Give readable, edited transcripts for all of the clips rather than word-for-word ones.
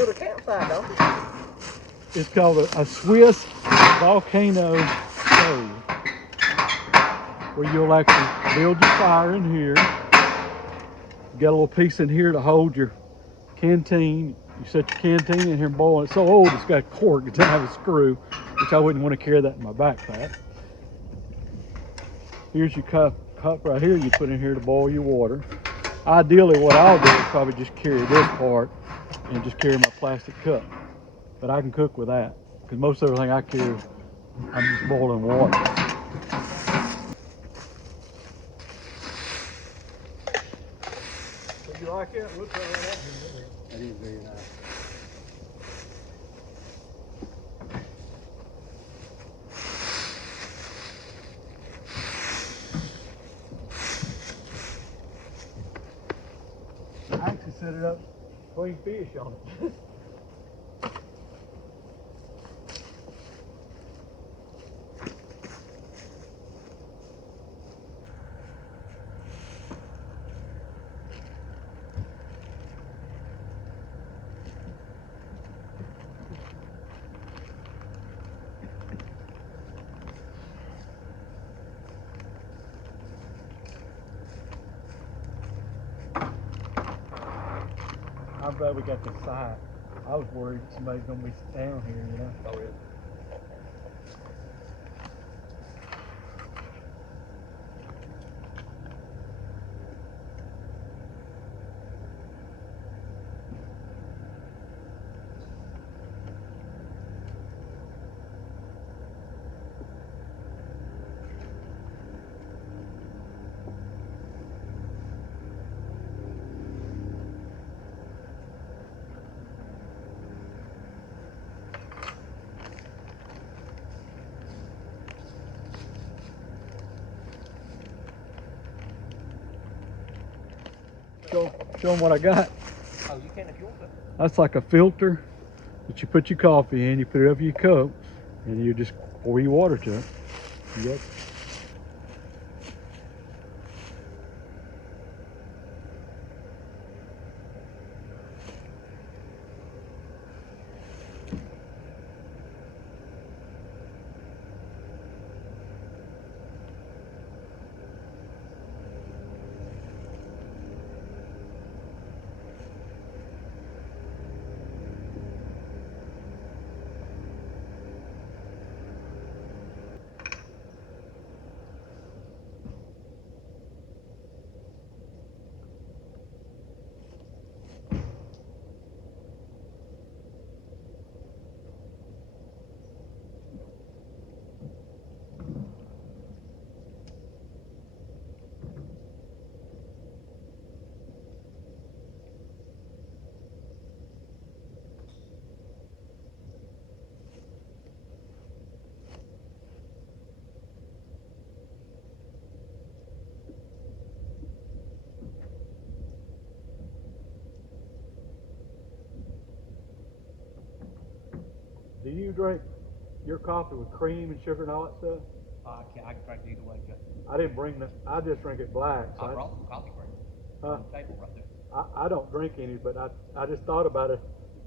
build a campsite, don't you? It's called a Swiss volcano stove, where you'll actually build your fire in here. You got a little piece in here to hold your canteen. You set your canteen in here and boil. It's so old it's got a cork. It doesn't have a screw, which I wouldn't want to carry that in my backpack. Here's your cup right here you put in here to boil your water. Ideally, what I'll do is probably just carry this part and just carry my plastic cup. But I can cook with that, because most everything I carry, I'm just boiling water. So you like it? We'll try that out. That is very nice. I actually set it up between fish on it. I'm glad we got the site. I was worried somebody's gonna be down here, you know. Oh, yeah. Show them what I got. Oh, you can if you want to. That's like a filter that you put your coffee in. You put it over your cup, and you just pour your water to it. Yep. Do you drink your coffee with cream and sugar and all that stuff? I can drink it either way, Jeff. I didn't bring that. I just drink it black. So I brought some coffee cream on the table right there. I don't drink any, but I just thought about it.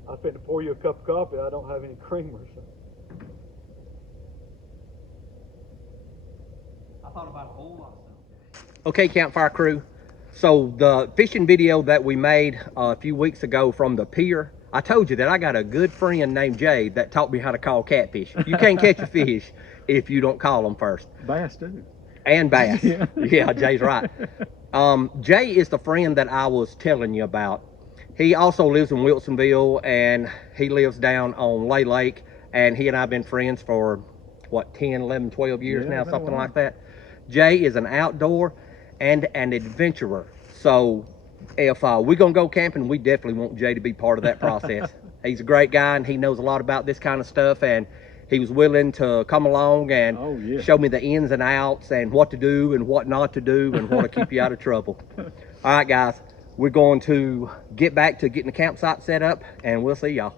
I was fitting to pour you a cup of coffee. I don't have any creamer, so. I thought about a whole lot of stuff. Okay, Campfire crew. So the fishing video that we made a few weeks ago from the pier, I told you that I got a good friend named Jay that taught me how to call catfish. You can't catch a fish if you don't call them first. Bass too. And bass. Yeah, Jay's right. Jay is the friend that I was telling you about. He also lives in Wilsonville, and he lives down on Lay Lake, and he and I have been friends for, what, 10, 11, 12 years now, something like that. Jay is an outdoor and an adventurer. So if we're going to go camping, we definitely want Jay to be part of that process. He's a great guy, and he knows a lot about this kind of stuff, and he was willing to come along and show me the ins and outs and what to do and what not to do and what to keep you out of trouble. All right, guys, we're going to get back to getting the campsite set up, and we'll see y'all.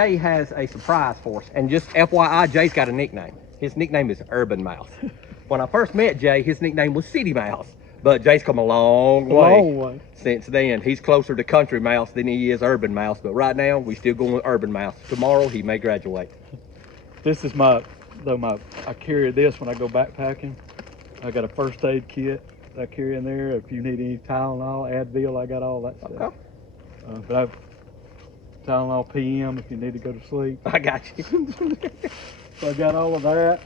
Jay has a surprise for us. And just FYI, Jay's got a nickname. His nickname is Urban Mouse. When I first met Jay, his nickname was City Mouse. But Jay's come a long way since then. He's closer to Country Mouse than he is Urban Mouse. But right now, we still going with Urban Mouse. Tomorrow, he may graduate. This is I carry this when I go backpacking. I got a first aid kit that I carry in there. If you need any Tylenol, Advil, I got all that stuff. Okay. But I've Tylenol PM if you need to go to sleep. I got you. So I got all of that.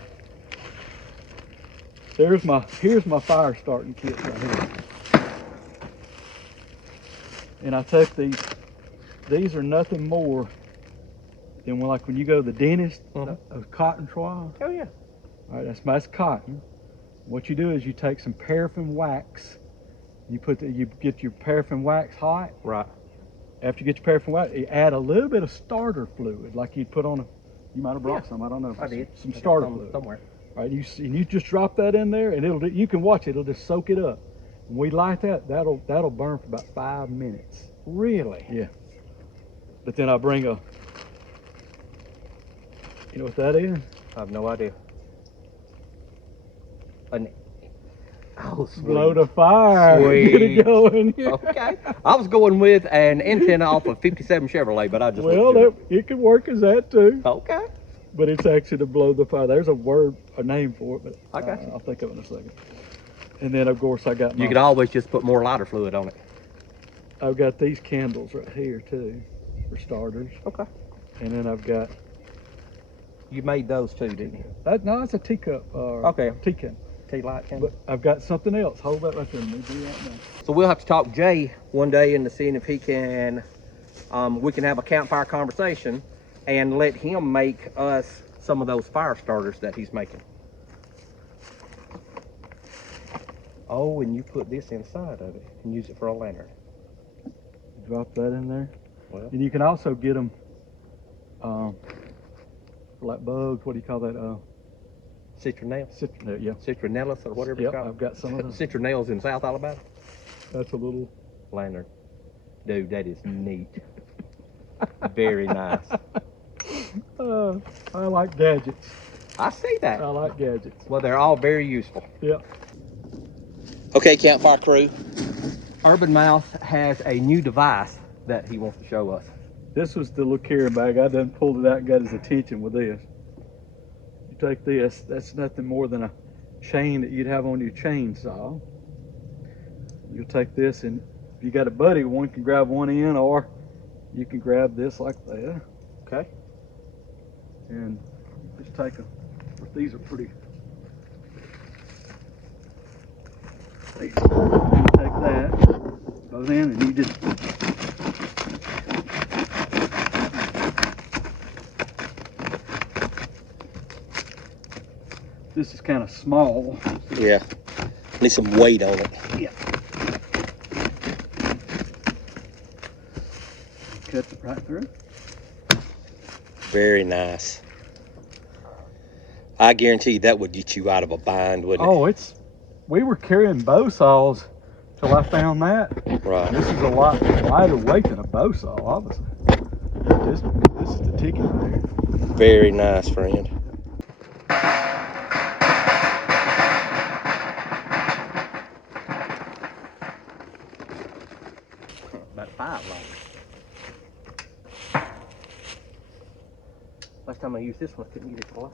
Here's my fire starting kit right here. And I take these are nothing more than when you go to the dentist, a cotton swab. Oh yeah. All right, that's cotton. What you do is you take some paraffin wax. You get your paraffin wax hot. Right. After you get your paraffin wax, you add a little bit of starter fluid, like you'd put on you might have brought some, I don't know. I did. Some starter fluid. Somewhere. All right, you just drop that in there, and you can watch it. It'll just soak it up. When we light that'll burn for about 5 minutes. Really? Yeah. But then I bring you know what that is? I have no idea. Oh, sweet. Blow the fire. Sweet. Get it going. Okay. I was going with an antenna off of 57 Chevrolet, but I just it could work as that too. Okay. But it's actually to blow the fire. There's a name for it, but I got you. I'll think of it in a second. And then of course I got You could always just put more lighter fluid on it. I've got these candles right here too, for starters. Okay. And then I've got You made those too, didn't you? no, it's a teacup. Okay. Teacup. Tea light candle. But I've got something else. Hold that right there. Let me do that now. So we'll have to talk Jay one day into seeing if he can, we can have a campfire conversation and let him make us some of those fire starters that he's making. Oh, and you put this inside of it and use it for a lantern. Drop that in there. Well, And you can also get them like bugs. What do you call that? citronelle. Yeah. Citronellus or whatever Yep, it's called. I've got some of them. Citronelles in South Alabama. That's a little. Lantern. Dude, that is neat. Very nice. I like gadgets. I see that. I like gadgets. Well, they're all very useful. Yeah. Okay, campfire crew. Urban Mouse has a new device that he wants to show us. This was the little carrying bag. I done pulled it out and got his attention with this. You take this, that's nothing more than a chain that you'd have on your chainsaw. You'll take this, and if you got a buddy, one can grab one end, or you can grab this like that. Okay. And just take them. These are pretty. Take that, both in, and you just. This is kind of small. Yeah. Need some weight on it. Yeah. Cut it right through. Very nice. I guarantee that would get you out of a bind, wouldn't it? We were carrying bow saws till I found that. Right. This is a lot lighter weight than a bow saw, obviously. This is the ticket there. Very nice, friend. About 5 longer. Last time I used this one, I couldn't get it to light.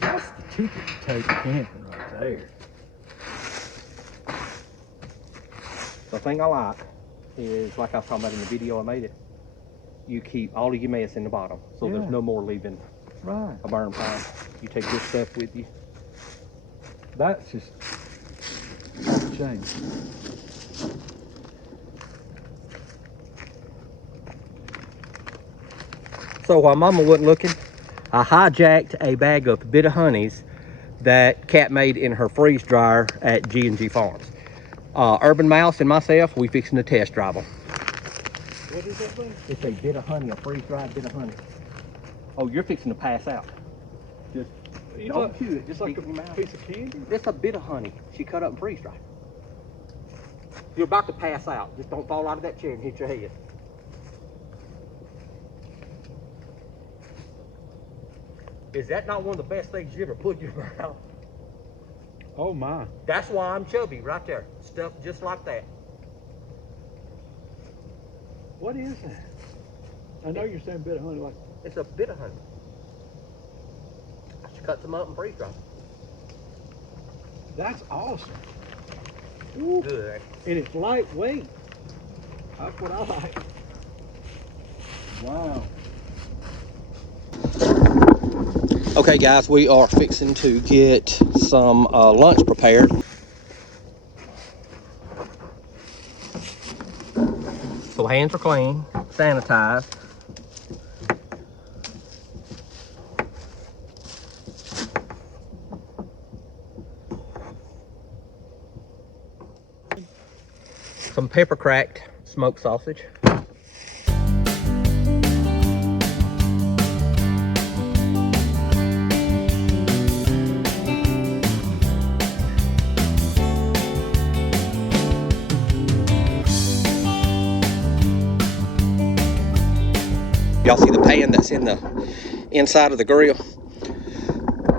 That's the ticket to take camping right there. The thing I like is, like I was talking about in the video I made it, you keep all of your mess in the bottom, so there's no more leaving a burn pile. You take this stuff with you. That's just a shame. So while Mama wasn't looking, I hijacked a bag of Bit of Honeys that Kat made in her freeze dryer at G&G Farms. Urban Mouse and myself, we fixing to test drive them. What is that thing? It's a bit of honey, a freeze-dried bit of honey. Oh, you're fixing to pass out. Just, you Don't know, chew it, just just like stick a it in your mouth. piece of candy. It's a bit of honey she cut up and freeze-dried. You're about to pass out. Just don't fall out of that chair and hit your head. Is that not one of the best things you ever put in your mouth? Oh my. That's why I'm chubby, right there. Stuff just like that. What is that? I know you're saying bit of honey like. It's a bit of honey. I should cut some up and freeze dry. That's awesome. Ooh. Good. And it's lightweight. That's what I like. Wow. Okay guys, we are fixing to get some lunch prepared. So hands are clean, sanitized. Some pepper cracked smoked sausage. Y'all see the pan that's in the inside of the grill?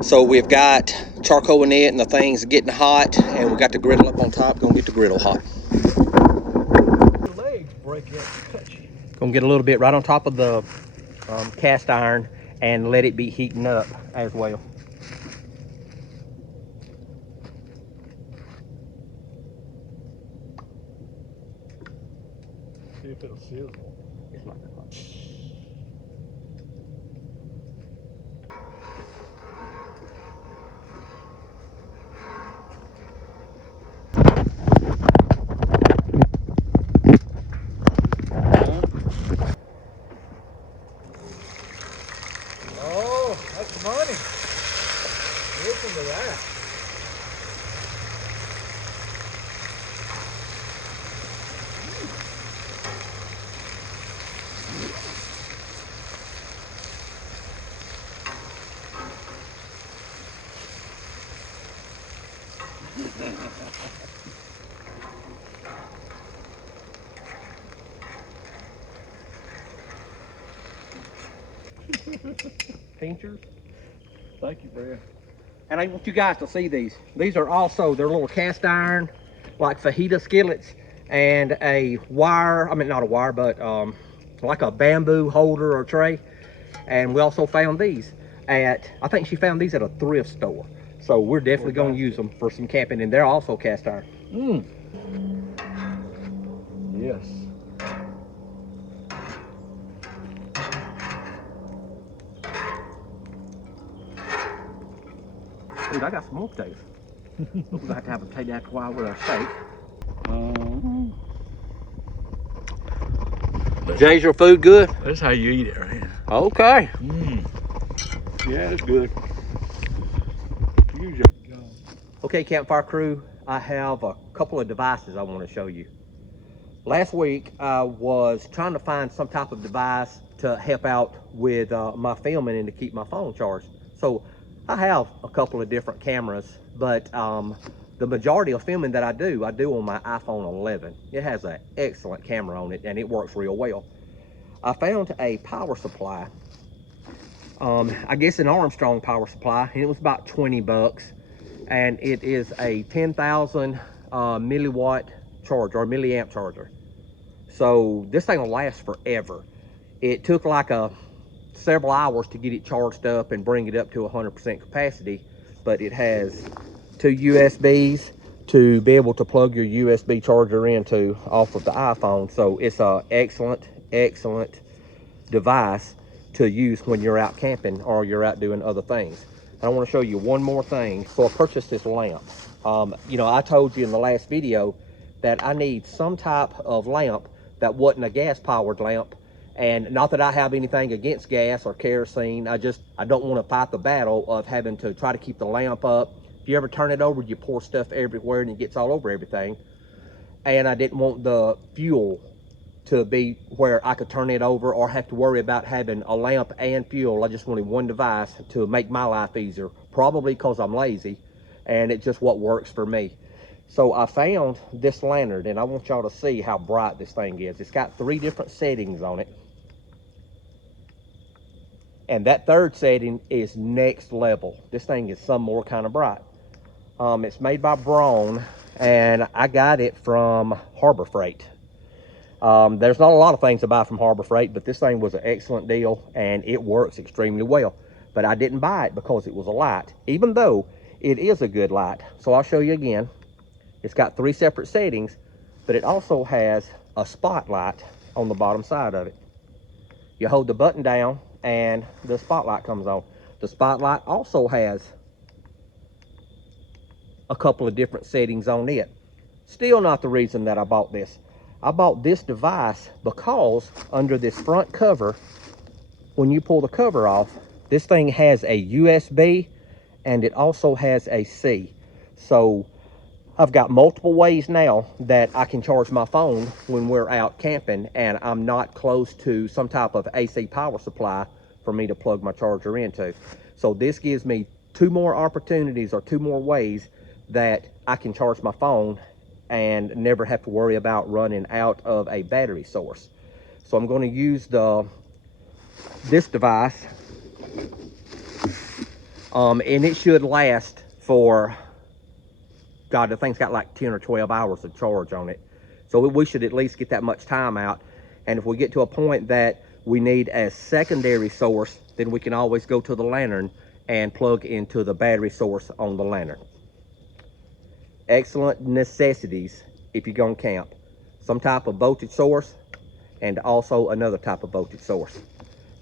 So we've got charcoal in it and the thing's getting hot, and we got the griddle up on top. Gonna get the griddle hot. Your legs break up to touch you. Gonna get a little bit right on top of the cast iron and let it be heating up as well. See if it'll sizzle. It's not that hot. Oh, that's money. Listen to that. Pinchers. Thank you, Brad. And I want you guys to see these. These are also, they're little cast iron, like fajita skillets, and a wire, I mean not a wire, but like a bamboo holder or tray. And we also found these at, I think she found these at a thrift store. So we're definitely going to use them for some camping, and they're also cast iron. Yes. Dude, I got some more potatoes. We're gonna have to take that while with our steak. Jay's, your food good? That's how you eat it right here. Okay. Yeah, it's good. Use your Okay, Campfire crew, I have a couple of devices I want to show you. Last week, I was trying to find some type of device to help out with my filming and to keep my phone charged. So I have a couple of different cameras, but the majority of filming that I do on my iPhone 11. It has an excellent camera on it, and it works real well. I found a power supply, I guess an Armstrong power supply, and it was about 20 bucks. And it is a 10,000 milliwatt charger or milliamp charger. So this thing will last forever. It took like several hours to get it charged up and bring it up to 100% capacity, but it has 2 USBs to be able to plug your USB charger into off of the iPhone. So it's a excellent device to use when you're out camping or you're out doing other things. I want to show you one more thing. So I purchased this lamp. You know, I told you in the last video that I need some type of lamp that wasn't a gas powered lamp. And not that I have anything against gas or kerosene. I don't want to fight the battle of having to try to keep the lamp up. If you ever turn it over, you pour stuff everywhere and it gets all over everything. And I didn't want the fuel to be where I could turn it over or have to worry about having a lamp and fuel. I just wanted one device to make my life easier, probably because I'm lazy, and it's just what works for me. So I found this lantern, and I want y'all to see how bright this thing is. It's got 3 different settings on it. And that third setting is next level. This thing is some more kind of bright. It's made by Braun, and I got it from Harbor Freight. There's not a lot of things to buy from Harbor Freight, but this thing was an excellent deal, and it works extremely well. But I didn't buy it because it was a light, even though it is a good light. So I'll show you again. It's got 3 separate settings, but it also has a spotlight on the bottom side of it. You hold the button down and the spotlight comes on. The spotlight also has a couple of different settings on it. Still not the reason that I bought this. I bought this device because under this front cover, when you pull the cover off, this thing has a USB and it also has a C. So I've got multiple ways now that I can charge my phone when we're out camping and I'm not close to some type of AC power supply for me to plug my charger into. So this gives me 2 more opportunities or 2 more ways that I can charge my phone and never have to worry about running out of a battery source. So I'm going to use this device, and it should last for, God, the thing's got like 10 or 12 hours of charge on it. So we should at least get that much time out. And if we get to a point that we need a secondary source, then we can always go to the lantern and plug into the battery source on the lantern. Excellent necessities if you're going to camp. Some type of voltage source and also another type of voltage source.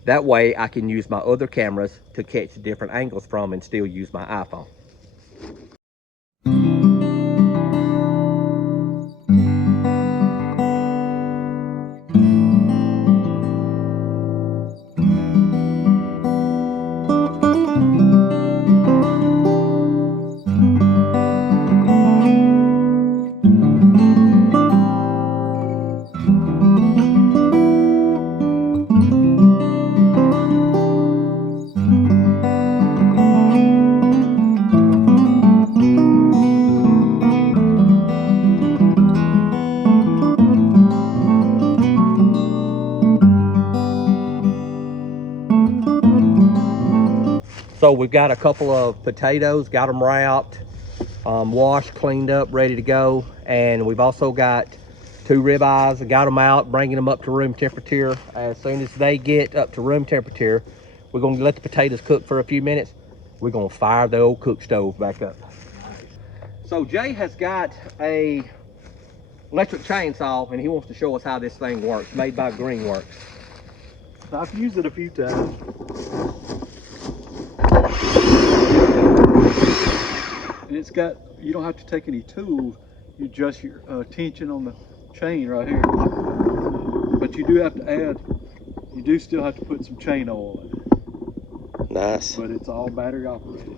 That way I can use my other cameras to catch different angles from and still use my iPhone. So we've got a couple of potatoes, got them wrapped, washed, cleaned up, ready to go. And we've also got 2 ribeyes. Got them out, bringing them up to room temperature. As soon as they get up to room temperature, we're gonna let the potatoes cook for a few minutes. We're gonna fire the old cook stove back up. So Jay has got a electric chainsaw and he wants to show us how this thing works, made by Greenworks. I've used it a few times. And it's got, you don't have to take any tools. You adjust your tension on the chain right here. But you do have to add, you do still have to put some chain oil in it. Nice. But it's all battery operated.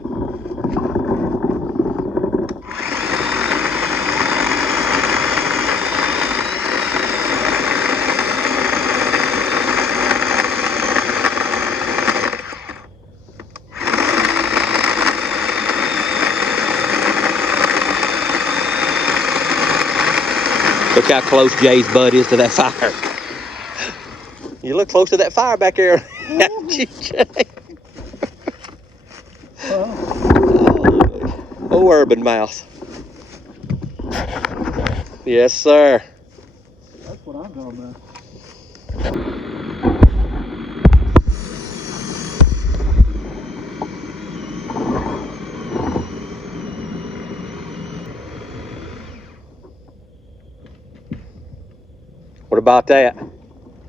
Look how close Jay's butt is to that fire. You look close to that fire back there. Jay. Oh, urban mouse. Yes, sir. That's what I'm talking about. What about that?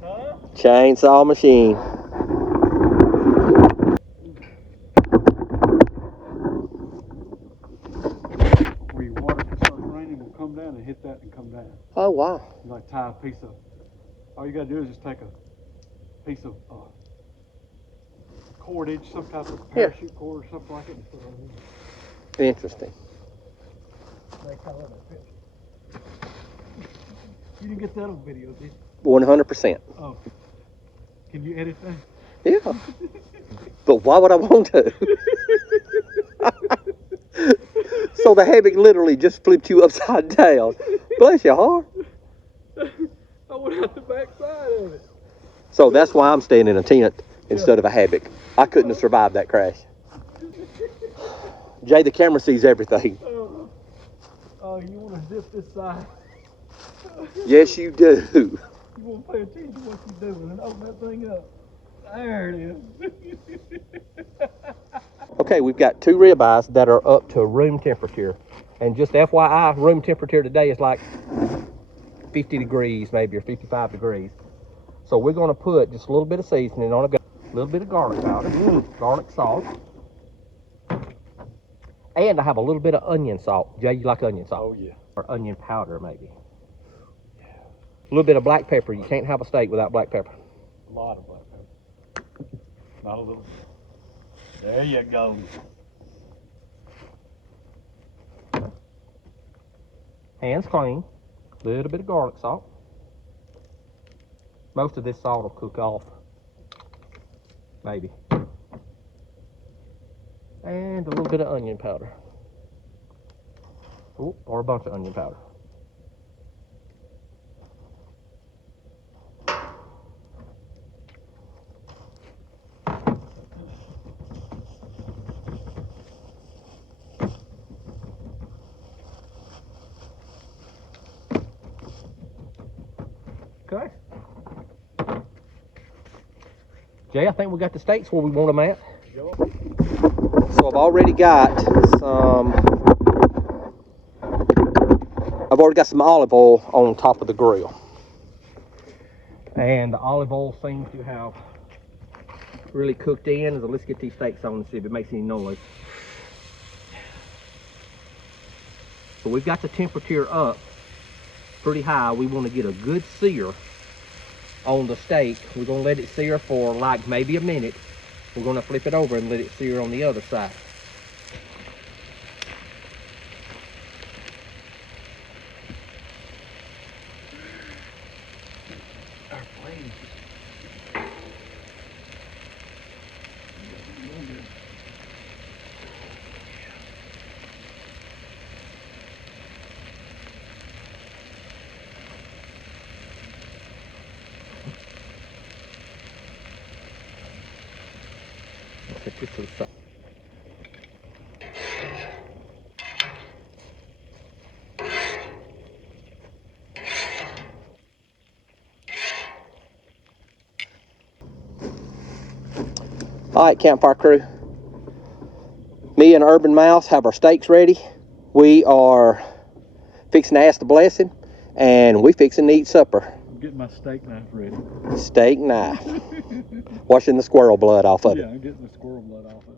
Huh? Chainsaw machine. Where your water starts raining, will come down and hit that and come down. Oh, wow. You like tie a piece of, all you gotta do is just take a piece of cordage, some type of parachute cord or something like it, and put it on there. Interesting. They call it a fish. You didn't get that on video, did you? 100%. Oh. Can you edit that? Yeah. But why would I want to? So the hammock literally just flipped you upside down. Bless your heart. I went out the back side of it. So that's why I'm staying in a tent. instead of a Havoc. I couldn't have survived that crash. Jay, the camera sees everything. Oh, you want to zip this side? Yes, you do. You want to pay attention to what you're doing and open that thing up. There it is. Okay, we've got 2 ribeyes that are up to room temperature. And just FYI, room temperature today is like 50 degrees maybe, or 55 degrees. So we're going to put just a little bit of seasoning on it, a little bit of garlic powder, garlic salt. And I have a little bit of onion salt. Jay, you like onion salt? Oh, yeah. Or onion powder, maybe. Yeah. A little bit of black pepper. You can't have a steak without black pepper. A lot of black pepper. Not a little. There you go. Hands clean. A little bit of garlic salt. Most of this salt will cook off. Maybe. And a little bit of onion powder. Ooh, or a bunch of onion powder. Okay. Jay, I think we got the steaks where we want them at. So I've already got some olive oil on top of the grill. And the olive oil seems to have really cooked in. So let's get these steaks on and see if it makes any noise. So we've got the temperature up pretty high. We want to get a good sear on the steak. We're going to let it sear for like maybe a minute. We're going to flip it over and let it sear on the other side. Our flame. Set this to the side. All right, Campfire crew. Me and Urban Mouse have our steaks ready. We are fixing to ask the blessing, and we fixing to eat supper. I'm getting my steak knife ready. Steak knife. Washing the squirrel blood off of it. Yeah, I'm getting the squirrel blood off of it.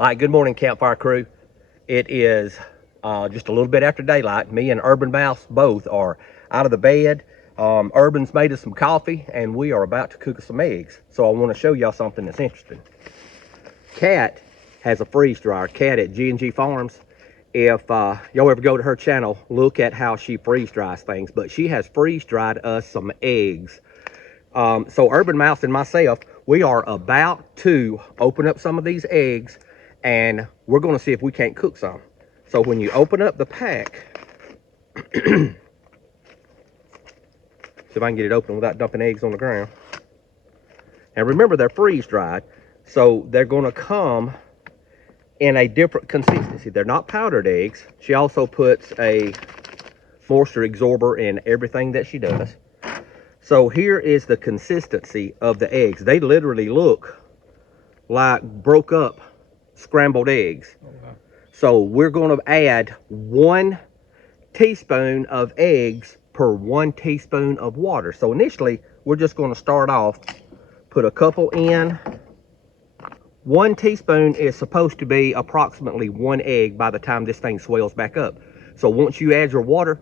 All right, good morning, Campfire crew. It is just a little bit after daylight. Me and Urban Mouse both are out of the bed. Urban's made us some coffee, and we are about to cook us some eggs. So I want to show y'all something that's interesting. Kat has a freeze dryer. Kat at G&G Farms. If y'all ever go to her channel, look at how she freeze dries things. But she has freeze dried us some eggs. So Urban Mouse and myself, we are about to open up some of these eggs, and we're going to see if we can't cook some. So when you open up the pack, see if I can get it open without dumping eggs on the ground. And remember, they're freeze dried, so they're going to come in a different consistency. They're not powdered eggs. She also puts a moisture absorber in everything that she does. So here is the consistency of the eggs. They literally look like broke up scrambled eggs. Oh, wow. So we're going to add 1 teaspoon of eggs per 1 teaspoon of water. So initially, we're just going to start off, put a couple in 1 teaspoon is supposed to be approximately 1 egg by the time this thing swells back up. So once you add your water,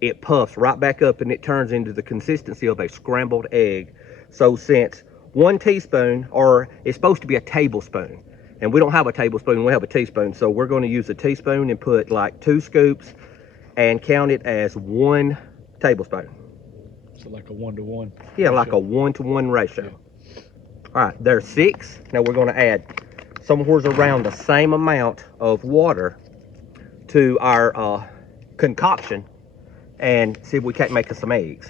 it puffs right back up and it turns into the consistency of a scrambled egg. So since 1 teaspoon, or it's supposed to be a tablespoon, and we don't have a tablespoon, we have a teaspoon, so we're going to use a teaspoon and put like 2 scoops and count it as 1 tablespoon. So like a 1-to-1. Yeah, like a 1-to-1 ratio. Yeah. All right, there's 6. Now we're going to add somewhere around the same amount of water to our concoction and see if we can't make us some eggs.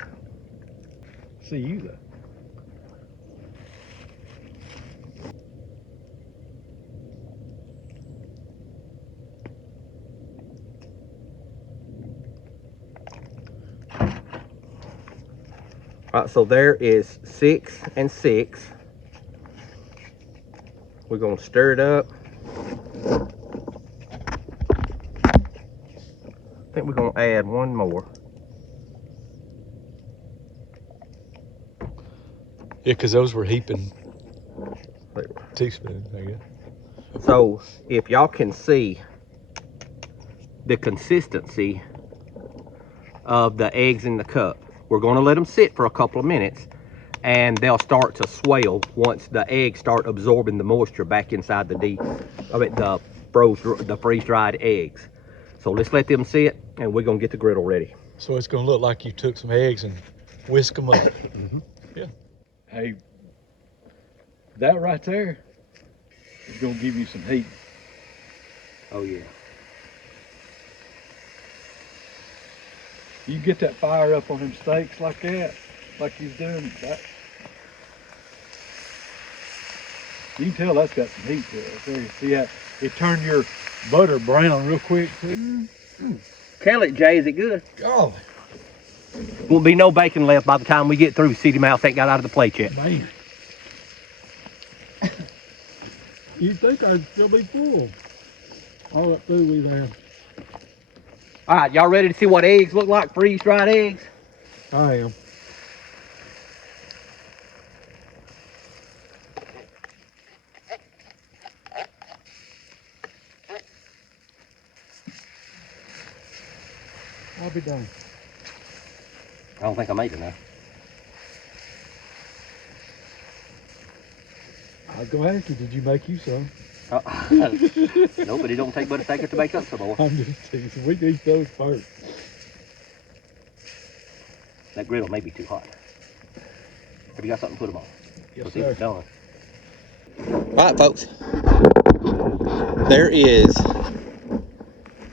See you though. All right, so there is 6 and 6. We're going to stir it up. I think we're going to add 1 more. Yeah, because those were heaping teaspoons, I guess. So if y'all can see the consistency of the eggs in the cup, we're going to let them sit for a couple of minutes and they'll start to swell once the eggs start absorbing the moisture back inside the freeze-dried eggs. So let's let them sit and we're going to get the griddle ready. So it's going to look like you took some eggs and whisk them up. Mm-hmm. Yeah. Hey, that right there is going to give you some heat. Oh yeah. You get that fire up on them steaks like that, like he's doing that. You can tell that's got some heat to it. There. See how it turned your butter brown real quick too. Tell it, Jay, is it good? Oh, Won't be no bacon left by the time we get through. City Mouse ain't got out of the plate yet. man. You'd think I'd still be full. All that food we have. All right, y'all ready to see what eggs look like, freeze-dried eggs? I am. I'll be done. I don't think I made enough. I was gonna ask you, did you make you some? No, but it don't take but a second to make up some more. I'm just teasing. We eat those first. That griddle may be too hot. Have you got something to put them on? Yes, See if it's sir. done. All right, folks. There is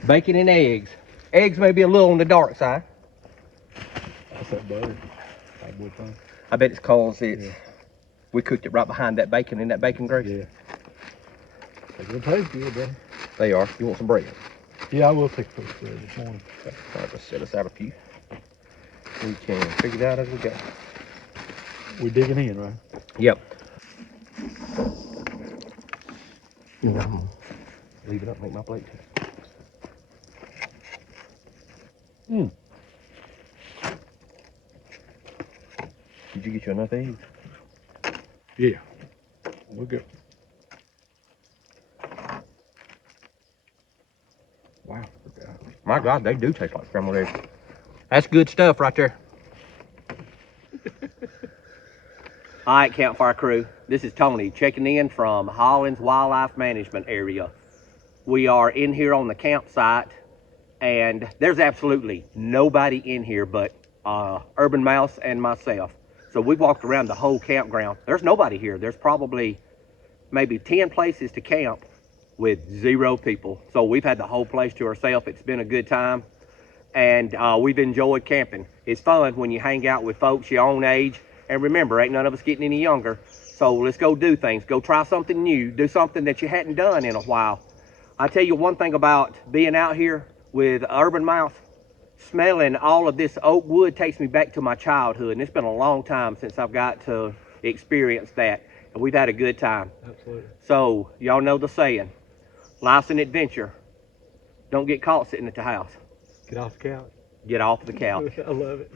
bacon and eggs. Eggs may be a little on the dark side. That's that butter. That wood thing. I bet it's cause we cooked it right behind that bacon in that bacon grease. Yeah. They're gonna taste good, buddy. They are. You want some bread? Yeah, I will take a piece of bread this morning. Okay. All right, let's set us out a few. We can figure it out as we go. We're digging in, right? Yep. Leave it up, make my plate too. Did you get you enough eggs? Yeah. We're good. Wow. My God, they do taste like scrambled eggs. That's good stuff right there. All right, Campfire crew. This is Tony checking in from Hollins Wildlife Management Area. We are in here on the campsite, and there's absolutely nobody in here but Urban Mouse and myself. So we've walked around the whole campground. There's nobody here. There's probably maybe 10 places to camp with 0 people. So we've had the whole place to ourselves. It's been a good time, and we've enjoyed camping. It's fun when you hang out with folks your own age. And remember, ain't none of us getting any younger. So let's go do things. Go try something new. Do something that you hadn't done in a while. I tell you one thing about being out here with Urban Mouse, smelling all of this oak wood takes me back to my childhood. And it's been a long time since I've got to experience that. And we've had a good time. Absolutely. So y'all know the saying, life's an adventure. Don't get caught sitting at the house. Get off the couch. Get off the couch. I love it.